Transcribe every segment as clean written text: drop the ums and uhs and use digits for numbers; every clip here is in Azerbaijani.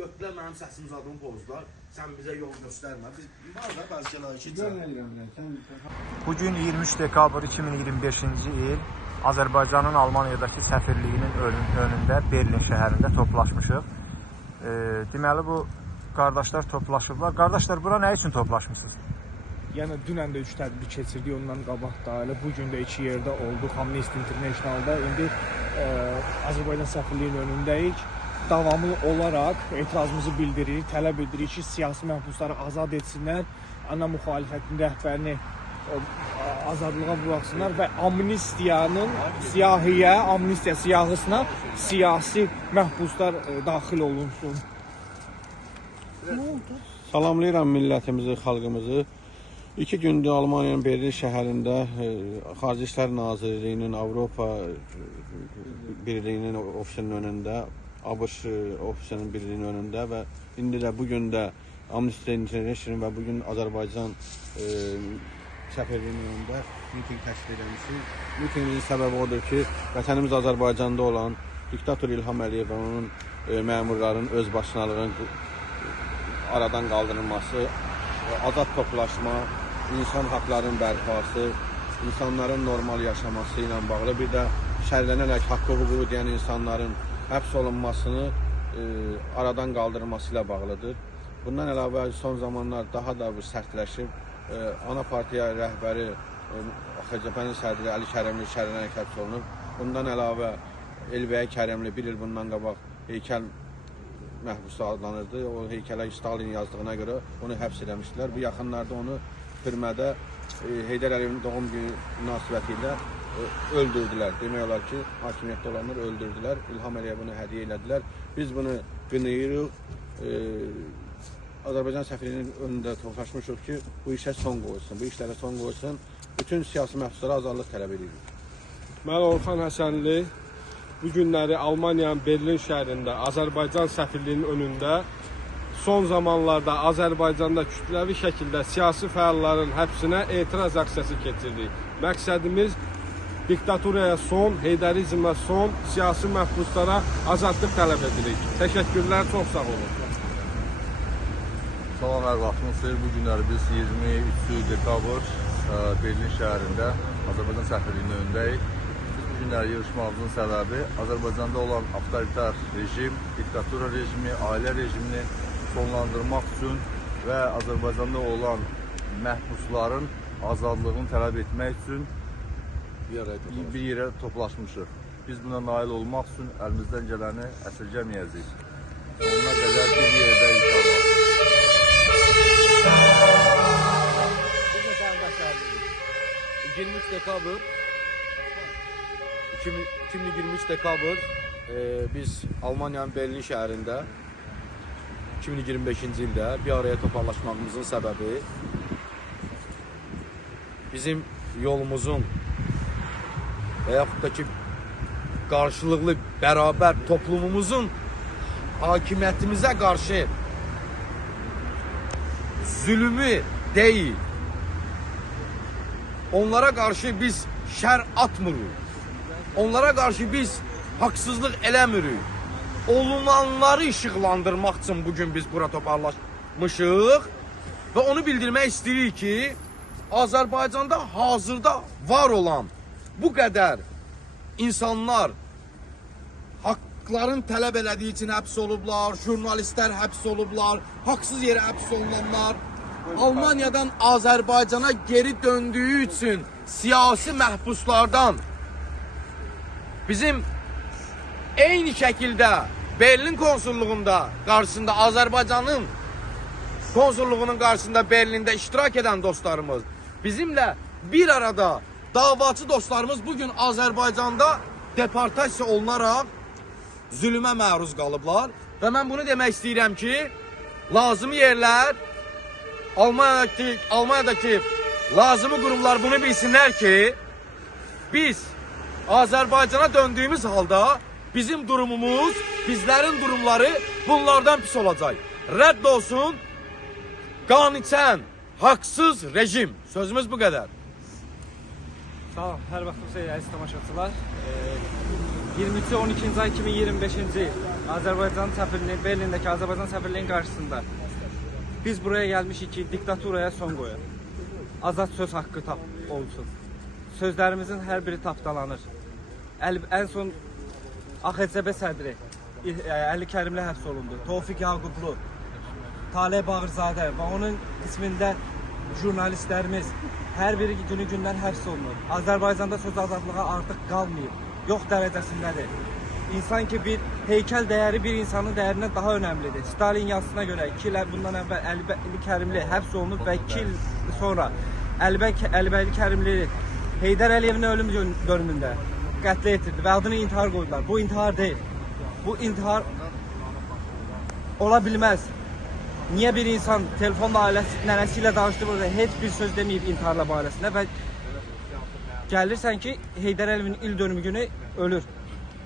Götürlər mənim səsimiz adımı pozdular. Sən bizə yol göstərmə. Biz bazda bəzi şeylər keçəcək. Bugün 23 dekabr 2025-ci il Azərbaycanın Almaniyadakı səfirliyinin önündə Berlin şəhərində toplaşmışıq. Deməli bu qardaşlar toplaşıblar. Qardaşlar, bura nə üçün toplaşmışsınız? Yəni dünən də 3 tədbir keçirdik, ondan qabaq da elə bu gün də 2 yerdə olduq. Amnesty International-da indi Azərbaycan səfirliyinin önündəyik. Davamlı olaraq etirazımızı bildiririk, tələb edirik ki, siyasi məhbusları azad etsinlər, ana müxalifətin rəhbərini azadlığa buraxsınlar və amnistiya siyahısına siyasi məhbuslar daxil olunsun. Salamlayıram millətimizi, xalqımızı. 2 gündür Almaniyanın Berlin şəhərində Xarici İşlər Nazirliyinin, Avropa Birliyinin ofisinin önündə, ABŞ ofisinin birliyinin önündə və indi də bugün də Amnesty International və bugün Azərbaycan səfirliyinin önündə miting təşkil edilmişik. Mitingin səbəbi odur ki, vətənimiz Azərbaycanda olan diktator İlham Əliyev və onun məmurların özbaşınalığının aradan qaldırılması, azad toplaşma, insan haqlarının bərpası, insanların normal yaşaması ilə bağlı, bir də şərlənərək haqqı hüququ deyən insanların həbs olunmasını aradan qaldırılması ilə bağlıdır. Bundan əlavə son zamanlar daha da sərtləşib. Ana partiya rəhbəri AXCP-nin sədri Əli Kərimli şərlənərək həbs olunub. Bundan əlavə Elbəyə Kərimli bir il bundan qabaq heykəl məhbusu adlanırdı. O heykələ Stalin yazdığına görə onu həbs eləmişdilər. Bu yaxınlarda onu türmədə Heydər Əliyevin doğum günü münasibəti ilə öldürdülər. Demək olar ki, hakimiyyətdə olanlar öldürdülər. İlham Əliyev bunu hədiyyə elədilər. Biz bunu qınayırıq. Azərbaycan səfirliyinin önündə toplaşmışıq ki, bu işə son qoyulsun, bu işlərə son qoyulsun. Bütün siyasi məhbuslara azadlıq tələb edirik. Mən Orxan Həsənli. Bu günləri Almaniyanın Berlin şəhərində Azərbaycan səfirliyinin önündə son zamanlarda Azərbaycanda kütləvi şəkildə siyasi fəalların həbsinə etiraz aksiyası keçirdik. Məqsədimiz diktaturaya son, heydərizmə son, siyasi məhbuslara azadlıq tələb edirik. Təşəkkürlər, çox sağ olun. Salam, hər vaxtınız xeyir. Bu günləri biz 23 dekabr Berlin şəhərində Azərbaycan səfirliyinin önündəyik. Bu günləri yığışmamızın səbəbi Azərbaycanda olan avtoritar rejim, diktatura rejimi, ailə rejimini sonlandırmaq üçün və Azərbaycanda olan məhbusların azadlığını tələb etmək üçün bir yerə toplaşmışıq. Biz buna nail olmaq üçün əlimizdən gələni əsirgəməyəcəyik. Sonuna qədər bir yerdə inşallah. 2023 dekabr biz Almaniyanın Berlin şəhərində 2025-ci ildə bir araya toparlaşmağımızın səbəbi bizim yolumuzun və yaxud da ki qarşılıqlı bərabər toplumumuzun hakimiyyətimizə qarşı zulmü deyil, onlara qarşı biz şər atmırıq, onlara qarşı biz haqsızlıq eləmirik. Olunanları işıqlandırmaq üçün bugün biz bura toparlaşmışıq və onu bildirmək istəyirik ki, Azərbaycanda hazırda var olan bu qədər insanlar haqların tələb elədiyi üçün həbs olublar, jurnalistlər həbs olublar, haqsız yerə həbs olunanlar, Almaniyadan Azərbaycana geri döndüyü üçün siyasi məhbuslardan bizim eyni şəkildə Berlin konsulluğunda qarşısında, Azərbaycanın konsulluğunun qarşısında Berlində iştirak edən dostlarımız, bizimlə bir arada davacı dostlarımız bugün Azərbaycanda deportasiya olunaraq zülmə məruz qalıblar. Və mən bunu demək istəyirəm ki, lazımi yerlər, Almaniyadakı lazımi qurumlar bunu bilsinlər ki, biz Azərbaycana döndüyümüz halda bizim durumumuz, bizlərin durumları bunlardan pis olacaq. Rədd olsun qan içən, haqsız rejim. Sözümüz bu qədər. Sağ olun, hər vaxtınız xeyir əziz tamaşaçılar. 23-12 ay 2025-ci il Azərbaycan səfirliyi, Berlindəki Azərbaycan səfirliyinin qarşısında biz buraya gəlmişik ki, diktaturaya son qoyaq. Azad söz haqqı olsun. Sözlərimizin hər biri tapdalanır. Ən son AXCB sədri Əli Kərimli həbs olundu. Tofiq Yaqublu, Taleh Bağırzadə və onun qismində jurnalistlərimiz hər biri günü-gündən həbs olunur. Azərbaycanda söz azadlığı artıq qalmayıb. Yox dərəcəsindədir. İnsan ki, bir heykəl dəyəri bir insanın dəyərindən daha önəmlidir. Stalin yazısına görə 2 il bundan əvvəl Əli Kərimli həbs olunub və 2 il sonra Əli Kərimli Heydər Əliyevin ölüm dönümündə qətlə yetirdi və adını intihar qoydular. Bu intihar deyil. Bu intihar ola bilməz. Niyə bir insan telefonla nənəsi ilə danışdı burada heç bir söz deməyib intiharla barəsində və gəlirsən ki, Heydər Əliyevin il dönümü günü ölür.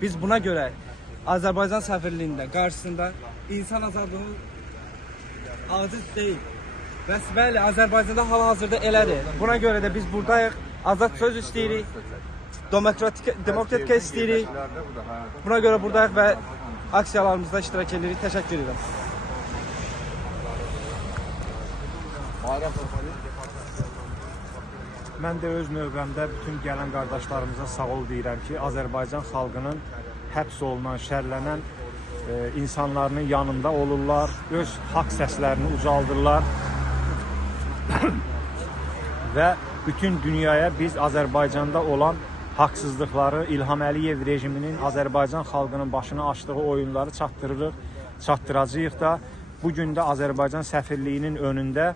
Biz buna görə Azərbaycan səfirliyində qarşısında insan azadlığının aciz deyil. Və bəli, Azərbaycanda hal-hazırda elədir. Buna görə də biz buradayıq, azad söz istəyirik, demokratika istəyirik. Buna görə buradayıq və aksiyalarımızda iştirak edirik. Təşəkkür edirəm. Mən də öz növbəmdə bütün gələn qardaşlarımıza sağ ol deyirəm ki, Azərbaycan xalqının həbs olunan, şərlənən insanların yanında olurlar, öz haqq səslərini ucaldırlar və bütün dünyaya biz Azərbaycanda olan haqsızlıqları, İlham Əliyev rejiminin Azərbaycan xalqının başına açdığı oyunları çatdıracağıq da. Bugün də Azərbaycan səfirliyinin önündə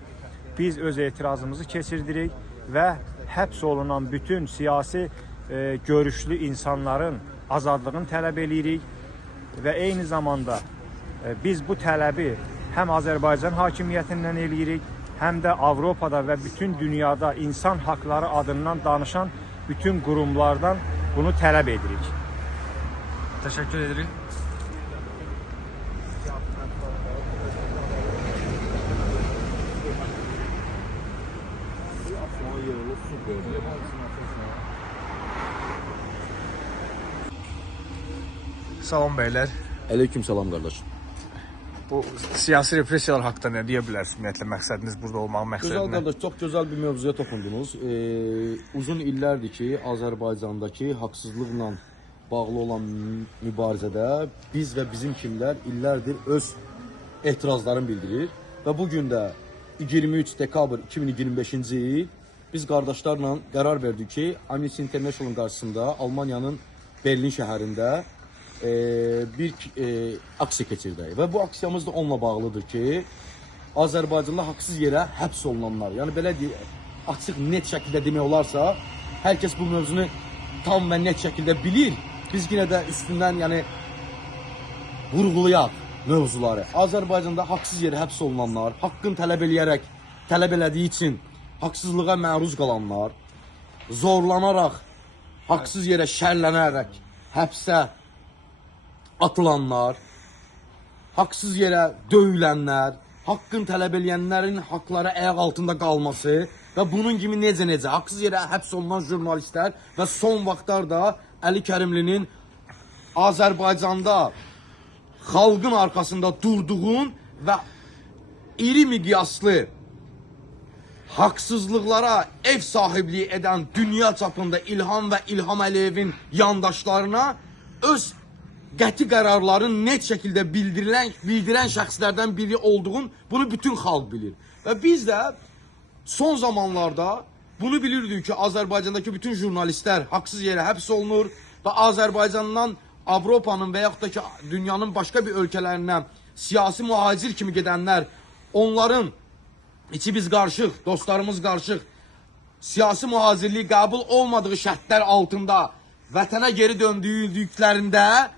biz öz etirazımızı keçirdirik və həbs olunan bütün siyasi görüşlü insanların azadlığını tələb edirik və eyni zamanda biz bu tələbi həm Azərbaycan hakimiyyətindən eləyirik, həm də Avropada və bütün dünyada insan haqları adından danışan bütün qurumlardan bunu tələb edirik. Təşəkkür edirik. Salam beyler. Aleyküm salam qardaş. Bu siyasi repressiyalar haqqında nə deyə bilərsiniz? Ümumiyyətlə məqsədiniz burada olmağın məqsədi Gözəl nə? qardaş, çox gözəl bir mövzuya toxundunuz. Uzun illərdir ki, Azərbaycandakı haqsızlıqla bağlı olan mübarizədə biz və bizimkilər illərdir öz etirazlarını bildirir və bu gün də 23 dekabr 2025-ci il biz qardaşlarla qərar verdik ki, Amnesty International qarşısında Almaniyanın Berlin şəhərində bir aksiya keçirdək və bu aksiyamız da onunla bağlıdır ki, Azərbaycanda haqsız yerə həbs olunanlar, yəni belə deyək, açıq, net şəkildə demək olarsa, hər kəs bu mövzunu tam və net şəkildə bilir. Biz yenə də üstündən, yəni vurğulayaq mövzuları. Azərbaycanda haqsız yerə həbs olunanlar, haqqını tələb elədiyi üçün haqsızlığa məruz qalanlar, zorlanaraq, haqsız yerə şərlənərək həbsə atılanlar, haqsız yerə döyülənlər, haqqını tələb edənlərin haqları ayaq altında qalması və bunun kimi necə haqsız yerə həbs olunan jurnalistlər və son vaxtlarda Əli Kərimlinin Azərbaycanda xalqın arxasında durduğun və iri miqyaslı haqsızlıqlara ev sahibliyi edən dünya çapında İlham və İlham Əliyevin yandaşlarına öz qəti qərarların net şəkildə bildirən şəxslərdən biri olduğun bunu bütün xalq bilir. Və biz də son zamanlarda bunu bilirdik ki, Azərbaycandakı bütün jurnalistlər haqsız yerə həbs olunur və Azərbaycandan Avropanın və yaxud da ki, dünyanın başqa bir ölkələrindən siyasi mühacir kimi gedənlər, onların içi biz qarışıq, dostlarımız qarışıq, siyasi mühacirliyi qəbul olmadığı şərtlər altında vətənə geri döndüklərində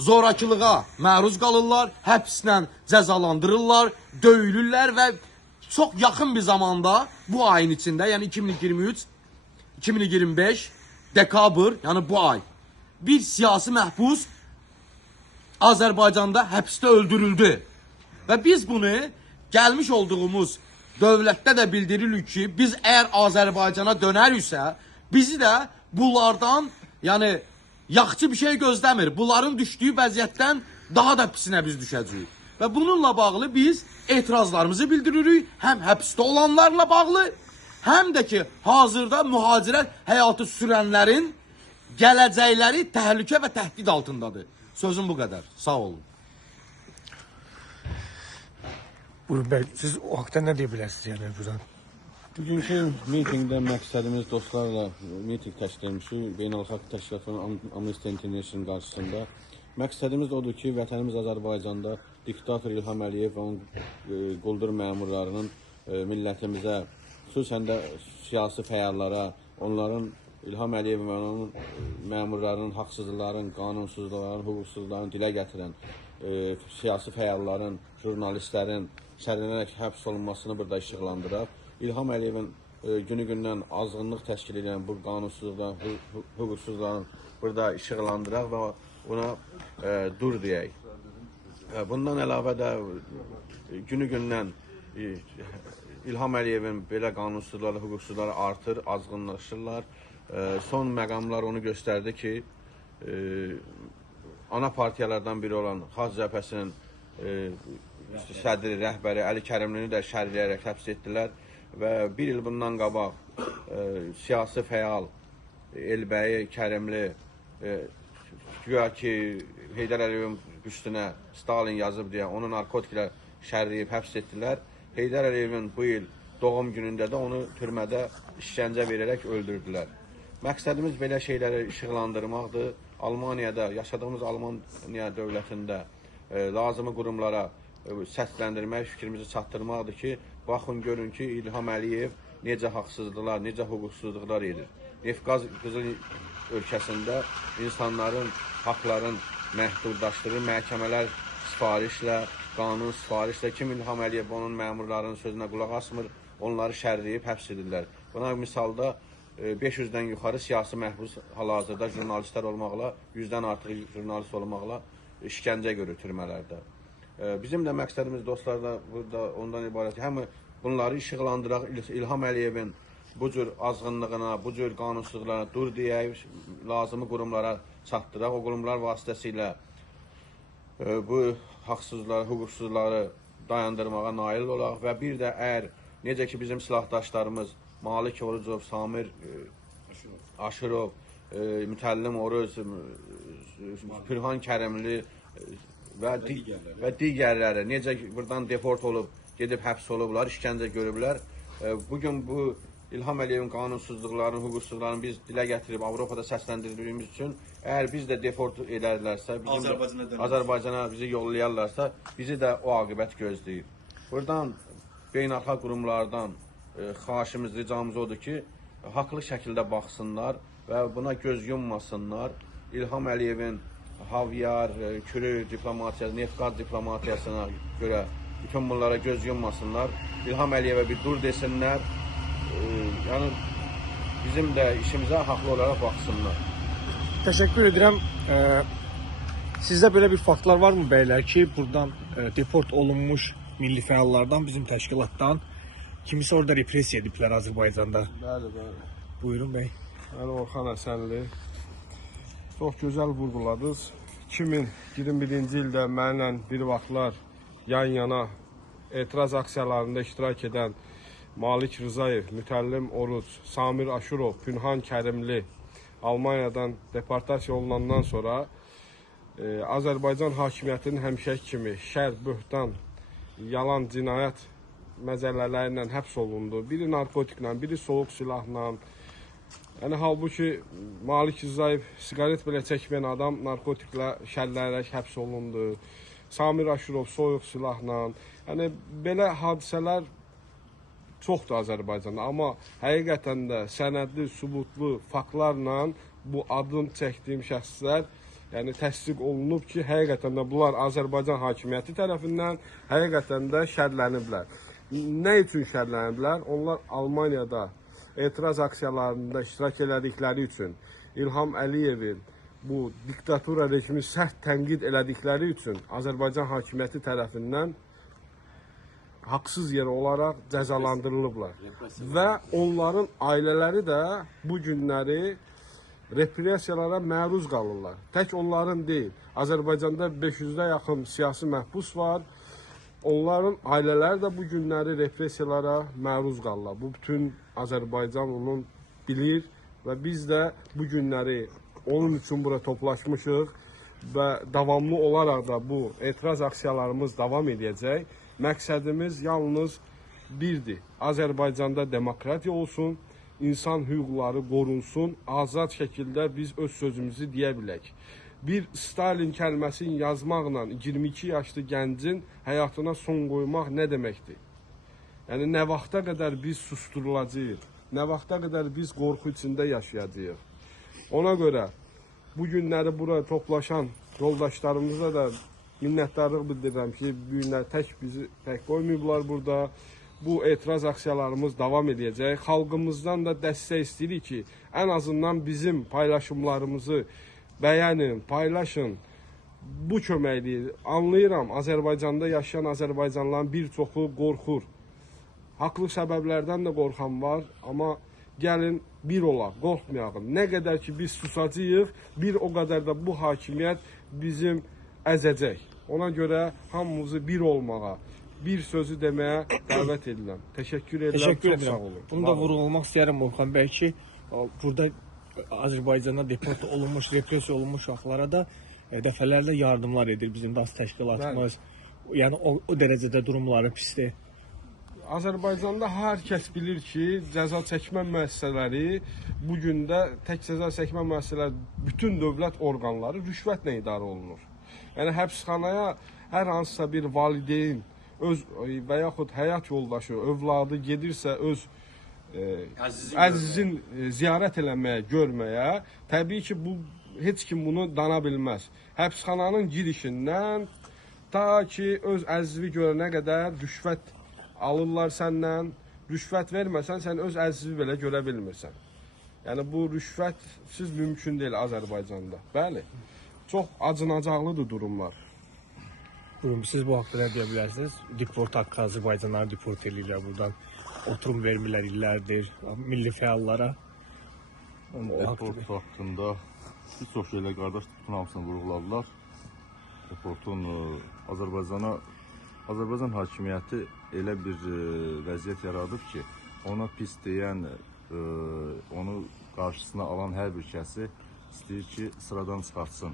zorakılığa məruz qalırlar, həbslə cəzalandırırlar, döyülürlər və çox yaxın bir zamanda bu ayın içində, yəni 2023-2025 dekabr, yəni bu ay bir siyasi məhbus Azərbaycanda həbsdə öldürüldü. Və biz bunu gəlmiş olduğumuz dövlətdə də bildiririk ki, biz əgər Azərbaycana dönəriksə, bizi də bunlardan yəni yaxşı bir şey gözləmir. Bunların düşdüyü vəziyyətdən daha da pisinə biz düşəcəyik. Və bununla bağlı biz etirazlarımızı bildiririk. Həm həbsdə olanlarla bağlı, həm də ki hazırda mühacirət həyatı sürənlərin gələcəkləri təhlükə və təhdid altındadır. Sözüm bu qədər. Sağ olun. Buyurun bəy, siz o haqda nə deyə bilərsiniz yəni buradan? Bugünkü mitingdə məqsədimiz dostlarla miting təşkil etmişik. Beynəlxalq təşkilatların Amnesty International qarşısında. Məqsədimiz odur ki, vətənimiz Azərbaycanda diktator İlham Əliyev və onun quldur məmurlarının millətimizə, xüsusən də siyasi fəallara, onların İlham Əliyev və onun məmurlarının haqsızlıqların, qanunsuzluqların, hüquqsuzluqların dilə gətirən siyasi fəalların, jurnalistlərin şərlənərək həbs olunmasını burada işıqlandıraq. İlham Əliyevin günü-gündən azğınlıq təşkil edən bu qanunsuzluqların, hüquqsuzluqların burada işıqlandıraq və ona dur deyək. Bundan əlavə də günü-gündən İlham Əliyevin belə qanunsuzluqları, hüquqsuzluqları artır, azğınlaşırlar. Son məqamlar onu göstərdi ki, ana partiyalardan biri olan Xalq Cəbhəsinin sədri, rəhbəri Əli Kərimlini də şərləyərək həbs etdilər və bir il bundan qabaq siyasi fəal Elbəyi Kərimli güya ki Heydər Əliyevin üstünə Stalin yazıb deyə onu narkotiklə şərləyib həbs etdilər. Heydər Əliyevin bu il doğum günündə də onu türmədə işgəncə verərək öldürdülər. Məqsədimiz belə şeyləri işıqlandırmaqdır. Almaniyada, yaşadığımız Almaniya dövlətində lazımi qurumlara səsləndirmək, fikrimizi çatdırmaqdır ki, baxın, görün ki, İlham Əliyev necə haqsızlıqlar, necə hüquqsuzluqlar edir. Neft-qaz Qızıl ölkəsində insanların, haqların məhdudlaşdırır, məhkəmələr sifarişlə, qanun sifarişlə, kim İlham Əliyev onun məmurlarının sözünə qulaq asmır, onları şərləyib həbs edirlər. Buna misalda 500-dən yuxarı siyasi məhbus hal-hazırda jurnalistlər olmaqla, 100-dən artıq jurnalist olmaqla işgəncə görür türmələrdə. Bizim də məqsədimiz dostlarla burada ondan ibarət ki, həm bunları işıqlandıraq, İlham Əliyevin bu cür azğınlığına, bu cür qanunsuzluqlarına dur deyək, lazımi qurumlara çatdıraq, o qurumlar vasitəsilə bu haqsızlıqları, hüquqsuzluqları dayandırmağa nail olaq və bir də əgər necə ki bizim silahdaşlarımız Malik Orucov, Samir Aşırov, Mütəllim Oruz, Pürhan Kərimli və digərləri necə buradan deport olub, gedib həbs olublar, işgəncə görüblər. Bugün bu İlham Əliyevin qanunsuzluqlarını, hüquqsuzluqlarını biz dilə gətirib Avropada səsləndirdiyimiz üçün əgər biz də deport edərlərsə, Azərbaycana bizi yollayarlarsa, bizi də o aqibət gözləyir. Buradan beynəlxalq qurumlardan xahişimiz, ricamız odur ki, haqlı şəkildə baxsınlar və buna göz yummasınlar. İlham Əliyevin Havyar, Kürü diplomatiyası, neft-qaz diplomatiyasına görə bütün bunlara göz yummasınlar. İlham Əliyevə bir dur desinlər. Yəni bizim də işimizə haqlı olaraq baxsınlar. Təşəkkür edirəm. Sizdə belə bir faktlar varmı bəylər ki, buradan deport olunmuş milli fəallardan, bizim təşkilatdan kimisi orada repressiya ediblər Azərbaycanda? Bəli, bəli. Buyurun bəy. Bəli, Orxan Həsənli. Çox gözəl vurguladınız. 2021-ci ildə mənlə bir vaxtlar yan-yana etiraz aksiyalarında iştirak edən Malik Rızayev, Mütəllim Oruz, Samir Aşurov, Pünhan Kərimli Almaniyadan deportasiya olunandan sonra Azərbaycan hakimiyyətinin həmişəki kimi şər, böhtan, yalan, cinayət məzələləri ilə həbs olundu. Biri narkotiklə, biri soyuq silahla. Yəni, halbuki Malik Rızayev siqaret belə çəkməyən adam narkotiklə şərlənərək həbs olundu. Samir Aşurov soyuq silahla. Yəni, belə hadisələr çoxdur Azərbaycanda. Amma həqiqətən də sənədli, sübutlu faktlarla bu adım çəkdiyim şəxslər təsdiq olunub ki, həqiqətən də bunlar Azərbaycan hakimiyyəti tərəfindən həqiqətən də şərləniblər. Nə üçün şərləniblər? Onlar Almaniyada etiraz aksiyalarında iştirak elədikləri üçün, İlham Əliyevin bu diktatura rejimi sərt tənqid elədikləri üçün Azərbaycan hakimiyyəti tərəfindən haqsız yerə olaraq cəzalandırılıblar. Və onların ailələri də bu günləri repressiyalara məruz qalırlar. Tək onların deyil. Azərbaycanda 500-də yaxın siyasi məhbus var. Onların ailələri də bu günləri repressiyalara məruz qalırlar. Bu bütün Azərbaycan onun bilir və biz də bu günləri onun üçün bura toplaşmışıq və davamlı olaraq da bu etiraz aksiyalarımız davam edəcək. Məqsədimiz yalnız birdir. Azərbaycanda demokratiya olsun, insan hüquqları qorunsun, azad şəkildə biz öz sözümüzü deyə bilək. Bir Stalin kəlməsini yazmaqla 22 yaşlı gəncin həyatına son qoymaq nə deməkdir? Yəni, nə vaxta qədər biz susturulacağıq, nə vaxta qədər biz qorxu içində yaşayacağıq. Ona görə bu günləri buraya toplaşan yoldaşlarımıza da minnətdarlıq bildirirəm ki, bu günlər bizi tək qoymayıblar burada. Bu etiraz aksiyalarımız davam edəcək. Xalqımızdan da dəstək istəyirik ki, ən azından bizim paylaşımlarımızı bəyənin, paylaşın. Bu köməkliyi anlayıram. Azərbaycanda yaşayan Azərbaycanlıların bir çoxu qorxur. Haqlı səbəblərdən də qorxan var, amma gəlin bir olaq, qorxmayaq. Nə qədər ki biz susacağıq, bir o qədər də bu hakimiyyət bizim əzəcək. Ona görə hamımızı bir olmağa, bir sözü deməyə dəvət edirəm. Təşəkkür edirəm. Təşəkkür Çox sağ edirəm. olun. Bunu da vurğulamaq istəyirəm Orxan bəy ki, burada Azərbaycana deport olunmuş, repressiya olunmuş uşaqlara da dəfələrlə yardımlar edir bizim DAS təşkilatımız. Yəni o dərəcədə durumları pisdir. Azərbaycanda hər kəs bilir ki, cəza çəkmə müəssisələri bu gün də tək cəza çəkmə müəssisələri bütün dövlət orqanları rüşvətlə idarə olunur. Yəni həbsxanaya hər hansısa bir valideyn öz və yaxud həyat yoldaşı, övladı gedirsə öz əzizin ziyarət eləməyə, görməyə, təbii ki, heç kim bunu dana bilməz. Həbsxananın girişindən ta ki, öz əzizi görənə qədər rüşvət alırlar səndən, rüşvət verməsən, sən öz əzizi belə görə bilmirsən. Yəni, bu rüşvətsiz mümkün deyil Azərbaycanda. Bəli, çox acınacaqlıdır durumlar. Buyurun, siz bu haqda nə deyə bilərsiniz? Deport haqqı Azərbaycanları deport edirlər buradan. Oturum vermirlər illərdir milli fəallara. Deport haqqında bir çox şeylə qardaş bütün hamısını vurğuladılar. Deportun Azərbaycan hakimiyyəti elə bir vəziyyət yaradıb ki, ona pis deyən, onu qarşısına alan hər bir kəsi istəyir ki, sıradan çıxartsın.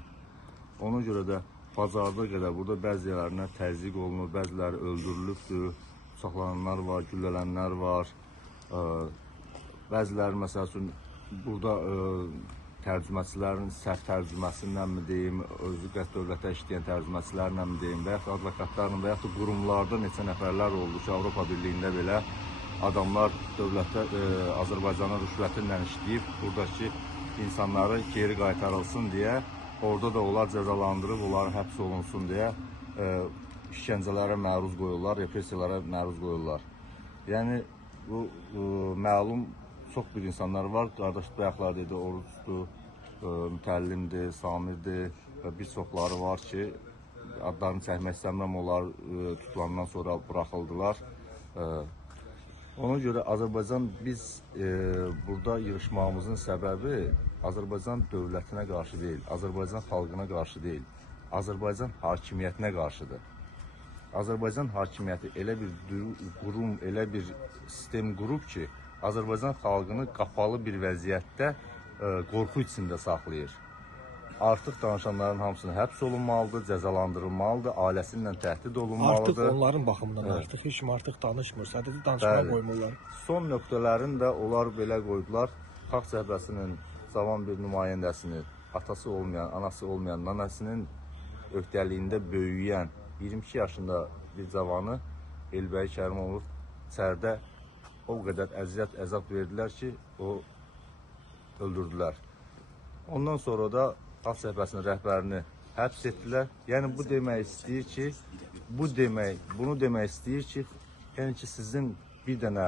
Ona görə də bacardığı qədər burada bəzilərinə təzyiq olunur, bəziləri öldürülübdür, bıçaqlananlar var, güllələnlər var. Bəziləri, məsəl üçün, burada tərcüməçilərin səhv tərcüməsindən mi deyim, özü dövlətə işləyən tərcüməçilərlə mi deyim, və yaxud advokatlarla və yaxud qurumlarda neçə nəfərlər oldu ki, Avropa Birliyində belə adamlar dövlətə, Azərbaycana rüşvətinlə işləyib, buradakı insanları geri qaytarılsın deyə, orada da onlar cəzalandırıb, onların həbs olunsun deyə işgəncələrə məruz qoyurlar, repressiyalara məruz qoyurlar. Yəni, bu məlum çox bir insanlar var, qardaş bayaqlar dedi, Orucdur, Mütəllimdir, Samirdir və bir çoxları var ki, adlarını çəkmək istəmirəm, onlar tutulandan sonra buraxıldılar. Ona görə Azərbaycan, biz burada yığışmağımızın səbəbi Azərbaycan dövlətinə qarşı deyil, Azərbaycan xalqına qarşı deyil, Azərbaycan hakimiyyətinə qarşıdır. Azərbaycan hakimiyyəti elə bir qurum, elə bir sistem qurub ki, Azərbaycan xalqını qapalı bir vəziyyətdə qorxu içində saxlayır. Artıq danışanların hamısını həbs olunmalıdır, cəzalandırılmalıdır, ailəsinlə təhdid olunmalıdır. Artıq onların baxımından artıq heç kim artıq danışmır, sadəcə danışmağa qoymurlar. Son nöqtələrini də onlar belə qoydular. Xalq cəbhəsinin cavan bir nümayəndəsini, atası olmayan, anası olmayan, nanəsinin öhdəliyində böyüyən 22 yaşında bir cavanı Elbəy Kərimov içəridə o qədər əziyyət, əzab verdilər ki, o öldürdülər. Ondan sonra da Xalq Cəbhəsinin rəhbərini həbs etdilər. Yəni, bu demək istəyir ki, bunu demək istəyir ki, yəni ki, sizin bir dənə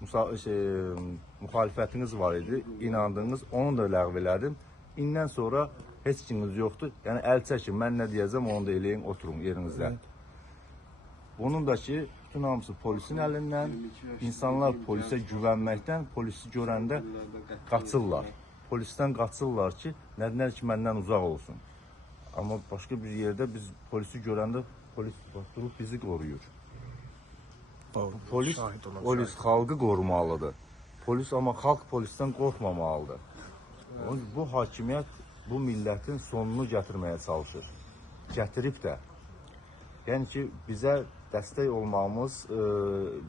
müxalifətiniz var idi, inandığınız, onu da ləğv elədim. İndən sonra heç kiminiz yoxdur. Yəni, əl çəkin, mən nə deyəcəm, onu da eləyin, oturun yerinizdə. Bunun da ki, bütün hamısı polisin əlindən, insanlar polisə güvənməkdən, polisi görəndə qaçırlar. polisdən qaçırlar ki, nədənlər ki, məndən uzaq olsun. Amma başqa bir yerdə biz polisi görəndə polis durub bizi qoruyur. Polis xalqı qorumalıdır. Polis amma xalq polisdən qorxmamalıdır. Bu hakimiyyət bu millətin sonunu gətirməyə çalışır. Gətirib də. Yəni ki, bizə dəstək olmağımız,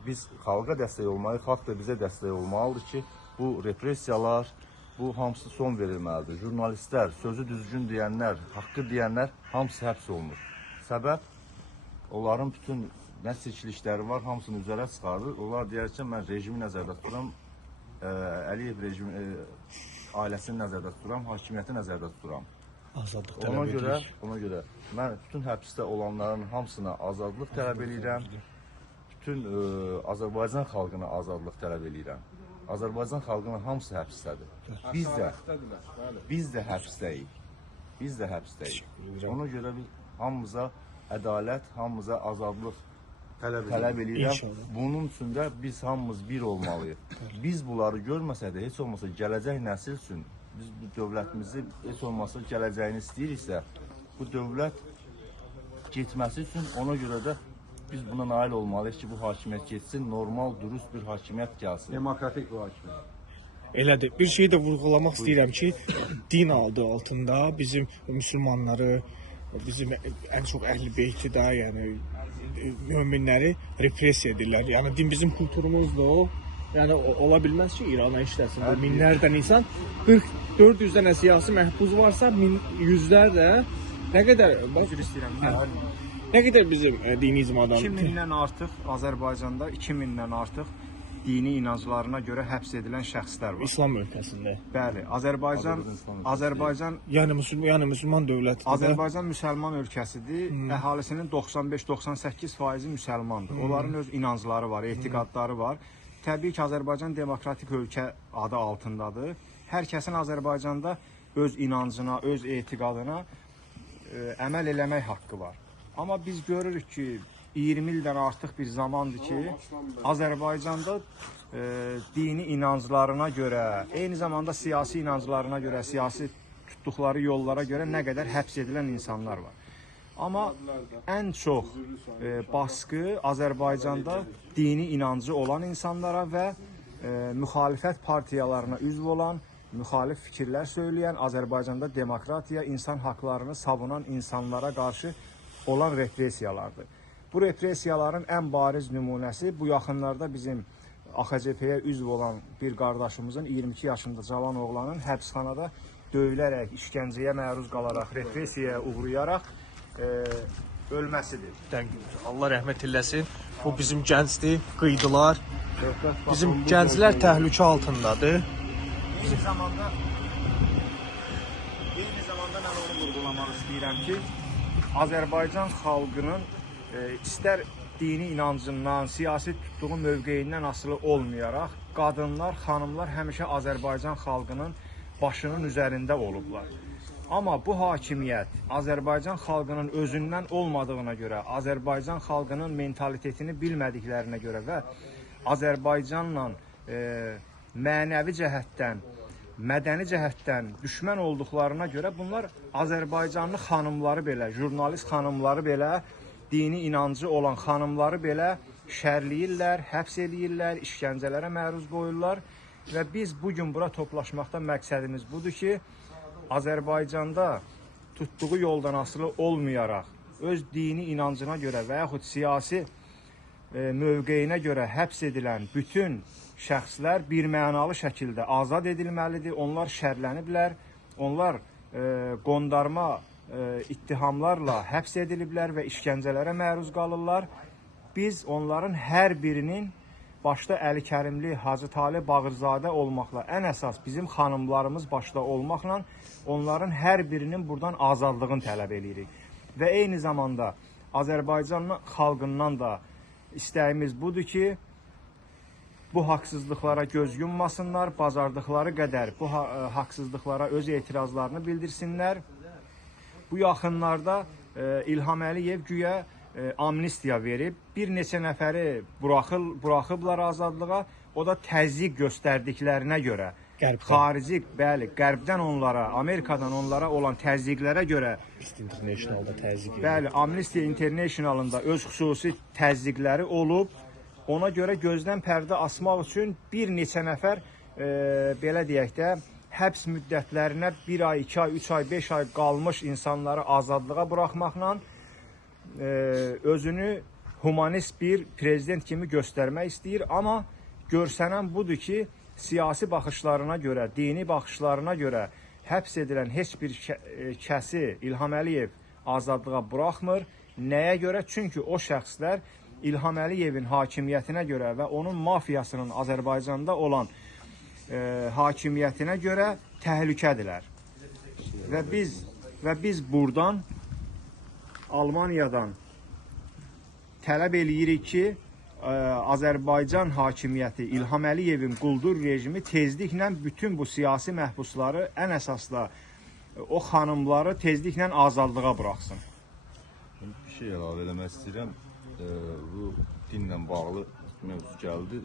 biz xalqa dəstək olmalıyıq, xalq da bizə dəstək olmalıdır ki, bu repressiyalar, bu hamısı son verilməlidir. Jurnalistlər, sözü düzgün deyənlər, haqqı deyənlər hamısı həbs olunur. Səbəb, onların bütün nə seçilikləri var, hamısını üzərə çıxardır. Onlar deyər ki, mən rejimi nəzərdə tuturam, Əliyev rejimi, ailəsini nəzərdə tuturam, hakimiyyəti nəzərdə tuturam. Azadlıq tələb edirik. Ona görə mən bütün həbsdə olanların hamısına azadlıq tələb edirəm. Bütün Azərbaycan xalqına azadlıq tələb edirəm. Azərbaycan xalqının hamısı həbsdədir. Biz də həbsdəyik. Ona görə biz hamımıza ədalət, hamımıza azadlıq tələb edirəm. Bunun üçün də biz hamımız bir olmalıyıq. Biz bunları görməsə də, heç olmasa gələcək nəsil üçün, biz bu dövlətimizi heç olmasa gələcəyini istəyiriksə, bu dövlət getməsi üçün ona görə də biz buna nail olmalıyıq ki, bu hakimiyyət getsin, normal, dürüst bir hakimiyyət gəlsin. Demokratik bu hakimiyyət. Elədir. Bir şeyi də vurğulamaq istəyirəm ki, din adı altında bizim müsəlmanları, bizim ən çox Əhl-i Beyti də, yəni möminləri repressiya edirlər. Yəni din bizim kulturumuzdur. Yəni ola bilməz ki, İrana işləsin. Minlərdən insan, 400 dənə siyasi məhbus varsa, yüzlərlə nə qədər nə qədər bizim dinizm adamı? 2000-dən artıq Azərbaycanda 2000-dən artıq dini inanclarına görə həbs edilən şəxslər var. İslam ölkəsində. Bəli, Azərbaycan yəni müsəlman dövlətidir. Azərbaycan müsəlman ölkəsidir. Əhalisinin 95-98% müsəlmandır. Onların öz inancları var, etiqadları var. Təbii ki, Azərbaycan demokratik ölkə adı altındadır. Hər kəsin Azərbaycanda öz inancına, öz etiqadına əməl eləmək haqqı var. Amma biz görürük ki, 20 ildən artıq bir zamandır ki, Azərbaycanda dini inanclarına görə, eyni zamanda siyasi inanclarına görə, siyasi tutduqları yollara görə nə qədər həbs edilən insanlar var. Amma ən çox baskı Azərbaycanda dini inancı olan insanlara və müxalifət partiyalarına üzv olan, müxalif fikirlər söyləyən, Azərbaycanda demokratiya, insan haqlarını savunan insanlara qarşı olan repressiyalardır. Bu repressiyaların ən bariz nümunəsi bu yaxınlarda bizim AXCP-yə üzv olan bir qardaşımızın 22 yaşında cavan oğlanın həbsxanada döyülərək, işgəncəyə məruz qalaraq, repressiyaya uğrayaraq ölməsidir. Allah rəhmət eləsin. Bu bizim gəncdir, qıydılar. Bizim gənclər təhlükə altındadır. Eyni zamanda mən onu vurğulamaq istəyirəm ki, Azərbaycan xalqının istər dini inancından, siyasi tutduğu mövqeyindən asılı olmayaraq, qadınlar, xanımlar həmişə Azərbaycan xalqının başının üzərində olublar. Amma bu hakimiyyət Azərbaycan xalqının özündən olmadığına görə, Azərbaycan xalqının mentalitetini bilmədiklərinə görə və Azərbaycanla mənəvi cəhətdən, mədəni cəhətdən düşmən olduqlarına görə bunlar Azərbaycanlı xanımları belə, jurnalist xanımları belə, dini inancı olan xanımları belə şərləyirlər, həbs eləyirlər, işgəncələrə məruz qoyurlar və biz bugün bura toplaşmaqda məqsədimiz budur ki, Azərbaycanda tutduğu yoldan asılı olmayaraq, öz dini inancına görə və yaxud siyasi mövqeyinə görə həbs edilən bütün şəxslər birmənalı şəkildə azad edilməlidir. Onlar şərləniblər, onlar qondarma ittihamlarla həbs ediliblər və işgəncələrə məruz qalırlar. Biz onların hər birinin başda Əli Kərimli, Hacı Talib Bağırzadə olmaqla, ən əsas bizim xanımlarımız başda olmaqla onların hər birinin buradan azadlığını tələb edirik. Və eyni zamanda Azərbaycan xalqından da istəyimiz budur ki, bu haqsızlıqlara göz yummasınlar, bacardıqları qədər bu haqsızlıqlara öz etirazlarını bildirsinlər. Bu yaxınlarda İlham Əliyev güya amnistiya verib, bir neçə nəfəri buraxıblar azadlığa, o da təzyiq göstərdiklərinə görə Qərbdən. xarici, bəli, qərbdən onlara, Amerikadan onlara olan təzyiqlərə görə, Internationalda təzyiq edir. bəli, Amnesty Internationalın da öz xüsusi təzyiqləri olub. Ona görə gözdən pərdə asmaq üçün bir neçə nəfər belə deyək də həbs müddətlərinə 1 ay, 2 ay, 3 ay, 5 ay qalmış insanları azadlığa buraxmaqla özünü humanist bir prezident kimi göstərmək istəyir. Amma görsənən budur ki, siyasi baxışlarına görə, dini baxışlarına görə həbs edilən heç bir kəsi İlham Əliyev azadlığa buraxmır. Nəyə görə? Çünki o şəxslər İlham Əliyevin hakimiyyətinə görə və onun mafiyasının Azərbaycanda olan hakimiyyətinə görə təhlükədirlər. Və biz buradan Almaniyadan tələb eləyirik ki, Azərbaycan hakimiyyəti, İlham Əliyevin quldur rejimi tezliklə bütün bu siyasi məhbusları, ən əsasda o xanımları tezliklə azadlığa buraxsın. Bir şey əlavə eləmək istəyirəm. Bu dinlə bağlı mövzu gəldi.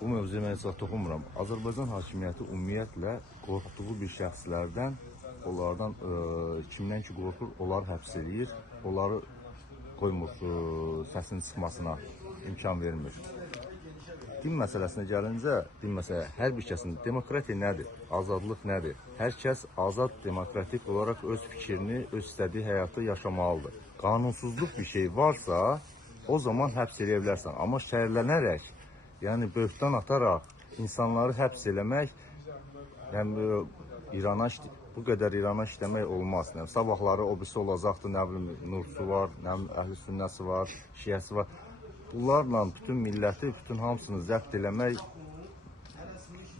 Bu mövzuya mən heç vaxt toxunmuram. Azərbaycan hakimiyyəti ümumiyyətlə qorxduğu bir şəxslərdən, onlardan kimdən ki qorxur, onları həbs edir, onları qoymur səsinin çıxmasına imkan vermir. Din məsələsinə gəlincə, din məsələ hər bir kəsin demokratiya nədir, azadlıq nədir? Hər kəs azad, demokratik olaraq öz fikrini, öz istədiyi həyatı yaşamalıdır. Qanunsuzluq bir şey varsa, o zaman həbs eləyə bilərsən. Amma şəhərlənərək, yəni böhtan ataraq insanları həbs eləmək, yəni bu qədər İrana işləmək olmaz. Sabahları o birisi olacaqdır, nə bilim, Nursu var, nə bilim, Əhl-i Sünnəsi var, Şiəsi var. Bunlarla bütün milləti, bütün hamısını zəbt eləmək,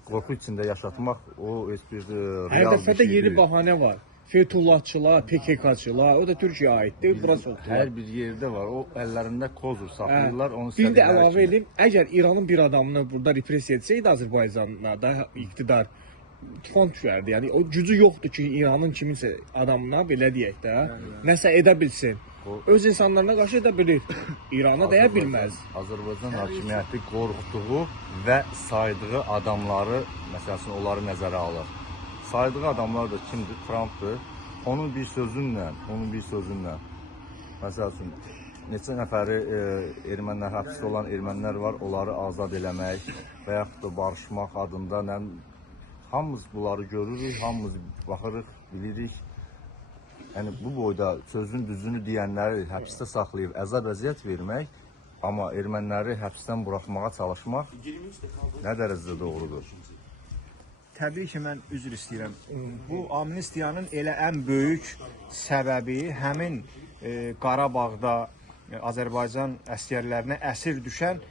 qorxu içində yaşatmaq, o heç bir real Hər bir dəfə də şey yeni deyil. bahanə var. Fethullahçılar, PKK-çılar, o da Türkiyəyə aiddir, bura soxdular. Hər bir yerdə var, o əllərində kozur saxlayırlar, onu Bir də istədikləri əlavə kimi. edeyim, əgər İranın bir adamını burada repressiya etsəydi Azərbaycanla da iqtidar tufan düşərdi. Yəni o gücü yoxdur ki, İranın kiminsə adamına belə deyək də, nəsə edə bilsin. Öz insanlarına qarşı edə bilir. İrana dəyə bilməz. Azərbaycan hakimiyyəti qorxduğu və saydığı adamları, məsələn, onları nəzərə alır. Saydığı adamlar da kimdir? Trumpdır. Onun bir sözünlə, məsələn, neçə nəfəri ermənilər, həbsdə olan ermənilər var, onları azad eləmək və yaxud da barışmaq adında, hamımız bunları görürük, hamımız baxırıq, bilirik. Yəni bu boyda sözün düzünü deyənləri həbsdə saxlayıb əzab əziyyət vermək, amma erməniləri həbsdən buraxmağa çalışmaq nə dərəcədə doğrudur? Təbii ki, mən üzr istəyirəm. Bu amnistiyanın elə ən böyük səbəbi həmin Qarabağda Azərbaycan əsgərlərinə əsir düşən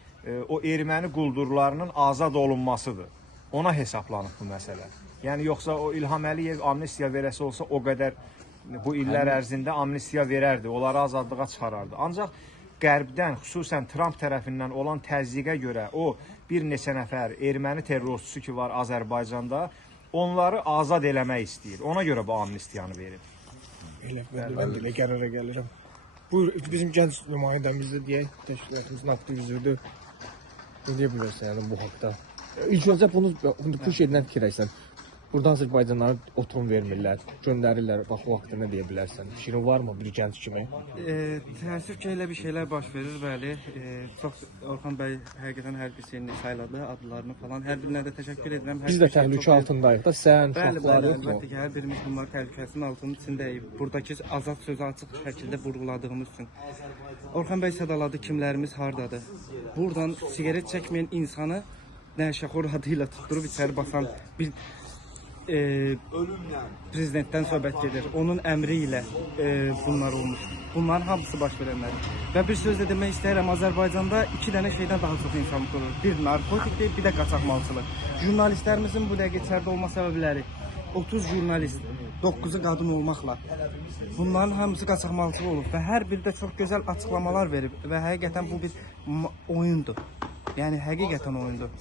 o erməni quldurlarının azad olunmasıdır. Ona hesablanıb bu məsələ. Yəni yoxsa o İlham Əliyev amnistiya verəsi olsa o qədər bu illər ərzində amnistiya verərdi, onları azadlığa çıxarardı. Ancaq Qərbdən, xüsusən Trump tərəfindən olan təzyiqə görə o bir neçə nəfər erməni terrorçusu ki var Azərbaycanda, onları azad eləmək istəyir. Ona görə bu amnistiyanı verib. Elə mən belə qərara gəlirəm. Bu bizim gənc nümayəndəmizdir deyək, təşkilatımızın aktivizidir. Ne deyə bilərsən yəni bu haqda? İlk öncə bunu push edilən fikirləşsən. Burada Azərbaycanlara oturum vermirlər, göndərirlər. Bax o haqda nə deyə bilərsən? Fikrin varmı bir gənc kimi? Təəssüf ki, elə bir şeylər baş verir, bəli. Çox Orxan bəy həqiqətən hər birisini sayladı, adlarını falan. Hər birinə də təşəkkür edirəm. Biz də təhlükə altındayıq da, sən, Bəli, uşaqlar yoxmu? əlbəttə ki, hər birimiz bunlar təhlükəsinin altının içindəyik. Buradakı azad sözü açıq şəkildə vurğuladığımız üçün. Orxan bəy sədaladı kimlərimiz hardadır. Buradan siqaret çəkməyən insanı nəşəxor adıyla tutturub içəri basan bir prezidentdən söhbət gedir. Onun əmri ilə bunlar olmuş. Bunların hamısı baş verənlər. Və bir söz də demək istəyirəm, Azərbaycanda 2 dənə şeydən daha çox insan olur. Bir narkotikdir, bir də qaçaqmalçılıq. Jurnalistlərimizin bu dəqiqə içəridə olma səbəbləri 30 jurnalist, 9-u qadın olmaqla bunların hamısı qaçaqmalçılıq olub və hər biri də çox gözəl açıqlamalar verib və həqiqətən bu bir oyundur. Yəni həqiqətən oyundur.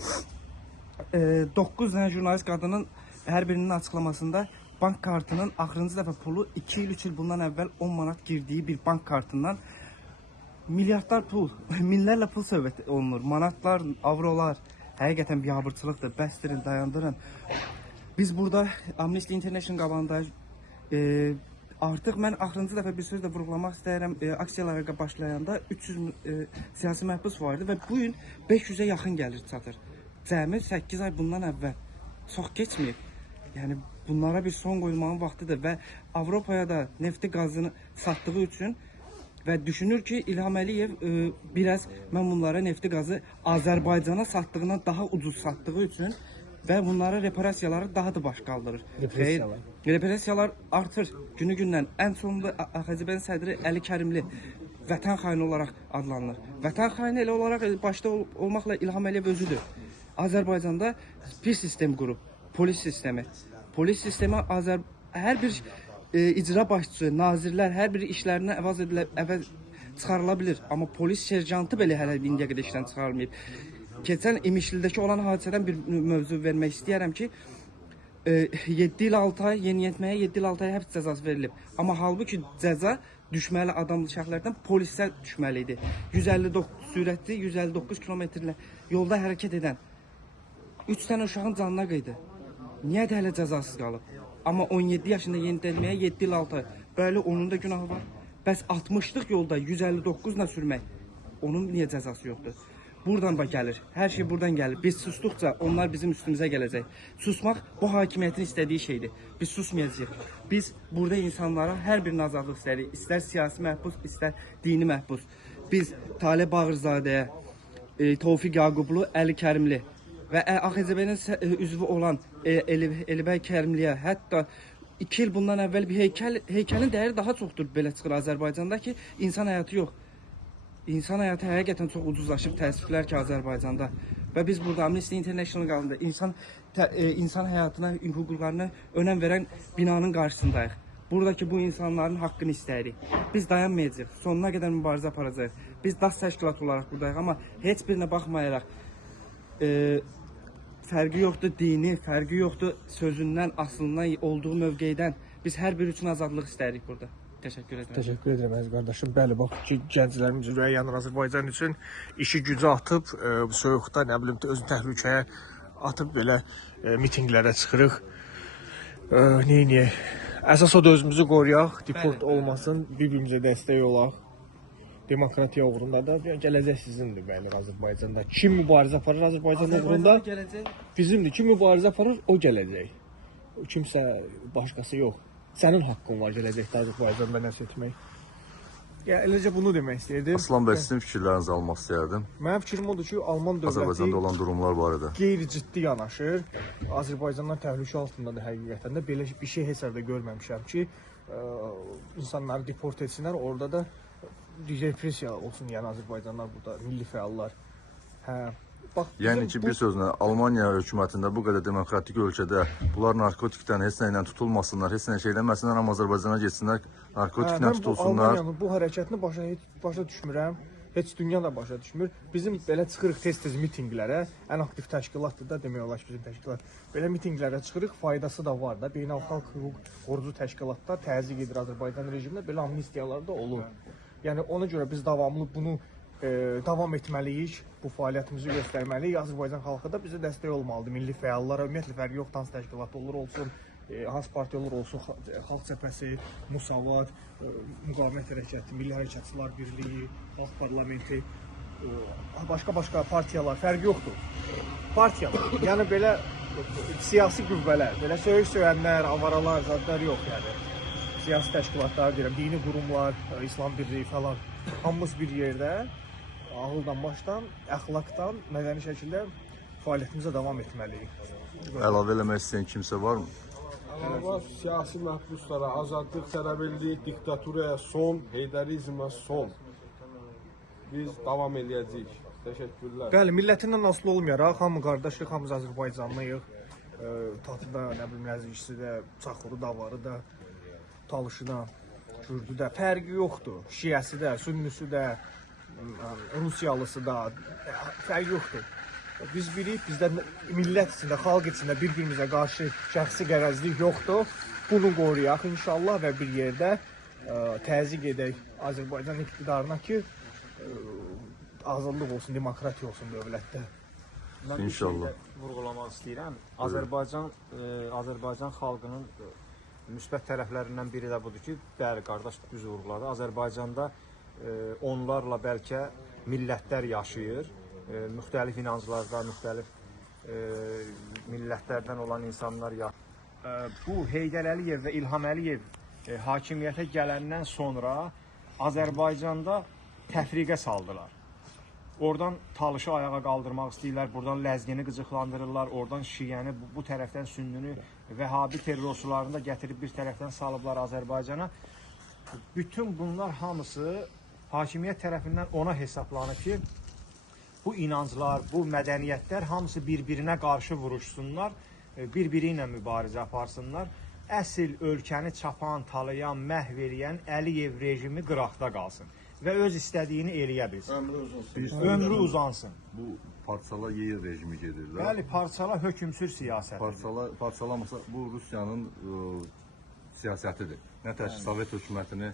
9 dənə jurnalist qadının hər birinin açıqlamasında bank kartının axırıncı dəfə pulu 2 il, 3 il bundan əvvəl 10 manat girdiyi bir bank kartından milyardlar pul, minlərlə pul söhbət olunur. Manatlar, avrolar Həqiqətən biabırçılıqdır. Bəsdirin, dayandırın. Biz burada Amnesty International qabağında artıq mən axırıncı dəfə bir söz də vurğulamaq istəyirəm. Aksiyalara başlayanda 300 siyasi məhbus vardı və bu gün 500-ə yaxın gəlir çatır. Cəmi 8 ay bundan əvvəl. Çox keçməyib. Yəni bunlara bir son qoyulmanın vaxtıdır və Avropaya da nefti qazını satdığı üçün və düşünür ki, İlham Əliyev biraz mən bunlara nefti qazı Azərbaycana satdığından daha ucuz satdığı üçün və bunlara reparasiyaları daha da baş qaldırır. Reparasiyalar artır günü-gündən. Ən sonunda AXCB-nin sədri Əli Kərimli vətən xaini olaraq adlanılır. Vətən xaini elə olaraq başda olmaqla İlham Əliyev özüdür. Azərbaycanda bir sistem qurub, polis sistemi. Polis sistemi hər bir icra başçısı, nazirlər hər bir işlərinə əvəz çıxarıla bilir. Amma polis serjantı belə hələ indiyə qədər işdən çıxarılmayıb. Keçən İmişlidəki olan hadisədən bir mövzu vermək istəyərəm ki, 7 il 6 ay yeniyetməyə 7 il 6 ay həbs cəzası verilib. Amma halbuki cəza düşməli adamlı şəxslərdən polisə düşməli idi. 159 sürətli 159 kilometrlə yolda hərəkət edən 3 dənə uşağın canına qıydı. Niyə də hələ cəzasız qalıb? Amma 17 yaşında yenilənməyə 7 il 6 ay. Bəli, onun da günahı var. Bəs 60-lıq yolda 159-la sürmək, onun niyə cəzası yoxdur? Buradan da gəlir. Hər şey buradan gəlir. Biz susduqca onlar bizim üstümüzə gələcək. Susmaq bu hakimiyyətin istədiyi şeydir. Biz susmayacağıq. Biz burada insanlara hər bir azadlıq istəyirik. İstər siyasi məhbus, istər dini məhbus. Biz Talib Bağırzadəyə, Tofiq Yaqublu, Əli Kərimli və AXCB-nin üzvü olan Əlibəy Kərimliyə, hətta 2 il bundan əvvəl bir heykəlin dəyəri daha çoxdur belə çıxır Azərbaycanda ki, insan həyatı yox. İnsan həyatı həqiqətən çox ucuzlaşıb təəssüflər ki, Azərbaycanda. Və biz burada Amnesty International qalında insan həyatına, hüquqlarına önəm verən binanın qarşısındayıq. Buradakı bu insanların haqqını istəyirik. Biz dayanmayacağıq, sonuna qədər mübarizə aparacağıq. Biz DAS təşkilatı olaraq buradayıq, amma heç birinə baxmayaraq fərqi yoxdur dini, fərqi yoxdur sözündən, aslından, olduğu mövqeydən. Biz hər biri üçün azadlıq istəyirik burada. Təşəkkür edirəm. Təşəkkür edirəm əziz qardaşım. Bəli, bax ki, gənclərimiz ürəyi yanır Azərbaycan üçün. İşi gücü atıb, soyuqda, nə bilim, özü təhlükəyə atıb belə mitinqlərə çıxırıq. Neyiniyək? Əsas o da özümüzü qoruyaq, deport olmasın, bir-birimizə dəstək olaq. Demokratiya uğrunda da gələcək sizindir, bəli, Azərbaycanda. Kim mübarizə aparır Azərbaycan uğrunda? Bizimdir. Kim mübarizə aparır, o gələcək. Kimsə başqası yox. Sənin haqqın var gələcəkdə Azərbaycanda nəsə etmək. Ya, eləcə bunu demək istəyirdim. Aslan bəy, sizin fikirlərinizi almaq istəyərdim. Mənim fikrim odur ki, Alman dövləti Azərbaycanda olan durumlar barədə qeyri-ciddi yanaşır. Azərbaycandan təhlükə altındadır həqiqətən də. Belə bir şey heç yerdə görməmişəm ki, insanları deport etsinlər, orada da repressiya olsun, yəni Azərbaycanlar burada, milli fəallar. Yəni ki, bir sözlə, Almaniya hökumətində bu qədər demokratik ölkədə bunlar narkotikdən heç nə ilə tutulmasınlar, heç nə şey eləməsinlər, amma Azərbaycana getsinlər, narkotiklə tutulsunlar. Mən bu Almaniyanın bu hərəkətini başa düşmürəm, heç dünya da başa düşmür. Bizim belə çıxırıq tez-tez mitinqlərə, ən aktiv təşkilatdır da, demək olar ki, bizim təşkilat. Belə mitinqlərə çıxırıq, faydası da var da, beynəlxalq hüquq qorucu təşkilatlar təzyiq edir Azərbaycan rejiminə, belə amnistiyalar da olur. Yəni ona görə biz davamlı bunu davam etməliyik, bu fəaliyyətimizi göstərməliyik. Azərbaycan xalqı da bizə dəstək olmalıdır. Milli fəallara, ümumiyyətlə fərqi yox, hansı təşkilatı olur olsun, hansı partiyalar olsun, Xalq Cəbhəsi, Musavad, Müqavimət Hərəkəti, Milli Hərəkatçılar Birliyi, Xalq Parlamenti, başqa partiyalar, fərqi yoxdur. Partiyalar, yəni belə siyasi qüvvələr, belə söyüşənlər, avaralar, zadlar yox yəni. Siyasi təşkilatlar deyirəm, dini qurumlar, İslam Birliyi falan, hamımız bir yerdə ağıldan, başdan, əxlaqdan, mədəni şəkildə fəaliyyətimizə davam etməliyik. Əlavə eləmək istəyən kimsə varmı? Əlavə siyasi məhbuslara azadlıq tələb edirik, diktaturaya son, heydərizmə son. Biz davam edəcəyik. Təşəkkürlər. Bəli, millətindən asılı olmayaraq, hamı qardaşıq, hamımız Azərbaycanlıyıq. Tatıda, nə bilim, Nəzikisi də, Çaxuru da, Varı da, Talışı da, Kürdü də, fərqi yoxdur. Şiəsi də, Sünnüsü də, Rusiyalısı da, fərqi yoxdur. Biz birik, bizdə millət içində, xalq içində bir-birimizə qarşı şəxsi qərəzlik yoxdur. Bunu qoruyaq inşallah və bir yerdə təzyiq edək Azərbaycan iqtidarına ki, azadlıq olsun, demokratiya olsun dövlətdə. Mən bir İnşallah. şey də vurğulamaq istəyirəm. Azərbaycan xalqının müsbət tərəflərindən biri də budur ki, bəli, qardaş düz vurğuladı. Azərbaycanda onlarla bəlkə millətlər yaşayır. Müxtəlif inanclarda, müxtəlif millətlərdən olan insanlar yaşayır. Bu Heydər Əliyev və İlham Əliyev hakimiyyətə gələndən sonra Azərbaycanda təfriqə saldılar. Oradan Talışı ayağa qaldırmaq istəyirlər, buradan Ləzgini qıcıqlandırırlar, oradan Şiəni, bu tərəfdən Sünnini, Vəhabi terrorçularını da gətirib bir tərəfdən salıblar Azərbaycana. Bütün bunlar hamısı hakimiyyət tərəfindən ona hesablanır ki, bu inanclar, bu mədəniyyətlər hamısı bir-birinə qarşı vuruşsunlar, bir-biri ilə mübarizə aparsınlar. Əsl ölkəni çapan, talayan, məhv eləyən Əliyev rejimi qıraqda qalsın və öz istədiyini eləyə bilsin. Ömrü uzansın. Bu parçala yer rejimi gedir də. Bəli, parçala hökmsür siyasət. Parçalamasa bu Rusiyanın siyasətidir. Nətər ki, Sovet hökumətini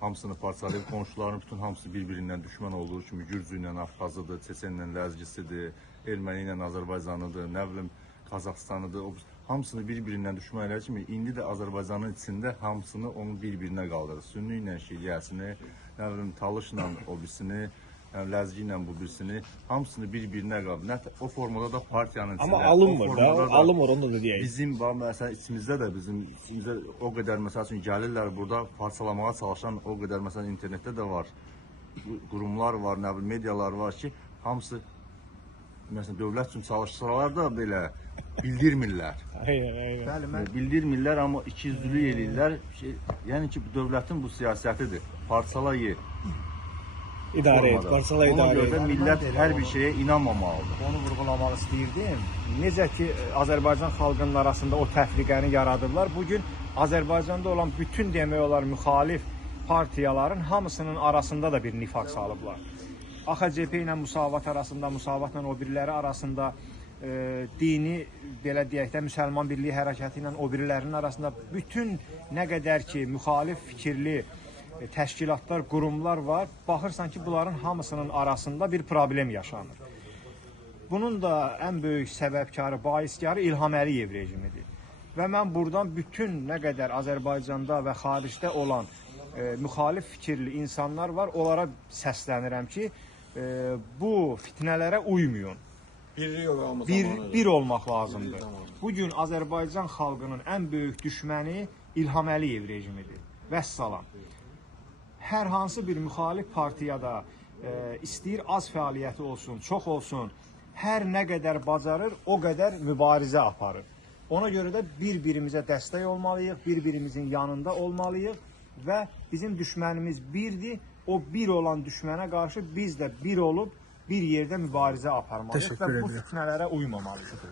hamısını parçalayıb, qonşularının bütün hamısı bir-birindən düşmən olduğu kimi Gürcü ilə Afxazıdır, Çeçen ilə Ləzgisidir, Erməni ilə Azərbaycanıdır, nə bilim Qazaxıstanıdır. Hamısını bir-birindən düşmən elədiyi kimi indi də Azərbaycanın içində hamısını onun bir-birinə qaldırır. Sünni ilə Şiəsini, nə bilim Talışla o birisini, Ləzgi ilə bu birisini, hamısını bir-birinə qaldırır. O formada da partiyanın içində. Amma alınmır da, alınmır onu da deyək. Bizim məsələn içimizdə də içimizdə o qədər məsəl üçün gəlirlər burada parçalamağa çalışan o qədər məsələn internetdə də var. Qurumlar var, nə bilim medialar var ki, hamısı məsələn dövlət üçün çalışsalar da belə bildirmirlər. Bəli, mən Bildirmirlər, amma ikiyüzlülük eləyirlər. Yəni ki, dövlətin bu siyasətidir. Parçala ye. İdarə et, parçala Ona idarə görə də et. millət hər bir şeyə inanmamalıdır. onu vurğulamaq istəyirdim. Necə ki, Azərbaycan xalqının arasında o təfriqəni yaradıblar. Bugün Azərbaycanda olan bütün demək olar müxalif partiyaların hamısının arasında da bir nifaq salıblar. AXCP ilə Müsavat arasında, Müsavatla o biriləri arasında, dini, belə deyək də, Müsəlman Birliyi Hərəkatı ilə o birilərinin arasında bütün nə qədər ki, müxalif fikirli təşkilatlar, qurumlar var, baxırsan ki, bunların hamısının arasında bir problem yaşanır. Bunun da ən böyük səbəbkarı, baiskarı İlham Əliyev rejimidir. Və mən buradan bütün nə qədər Azərbaycanda və xaricdə olan müxalif fikirli insanlar var, onlara səslənirəm ki, bu fitnələrə uymayın. Bir olmaq lazımdır. Bugün Azərbaycan xalqının ən böyük düşməni İlham Əliyev rejimidir. Vəssalam. Hər hansı bir müxalif partiyada istəyir az fəaliyyəti olsun, çox olsun, hər nə qədər bacarır, o qədər mübarizə aparır. Ona görə də bir-birimizə dəstək olmalıyıq, bir-birimizin yanında olmalıyıq və bizim düşmənimiz birdir. O bir olan düşmənə qarşı biz də bir olub bir yerdə mübarizə aparmalıyıq və bu fitnələrə uymamalıyıq.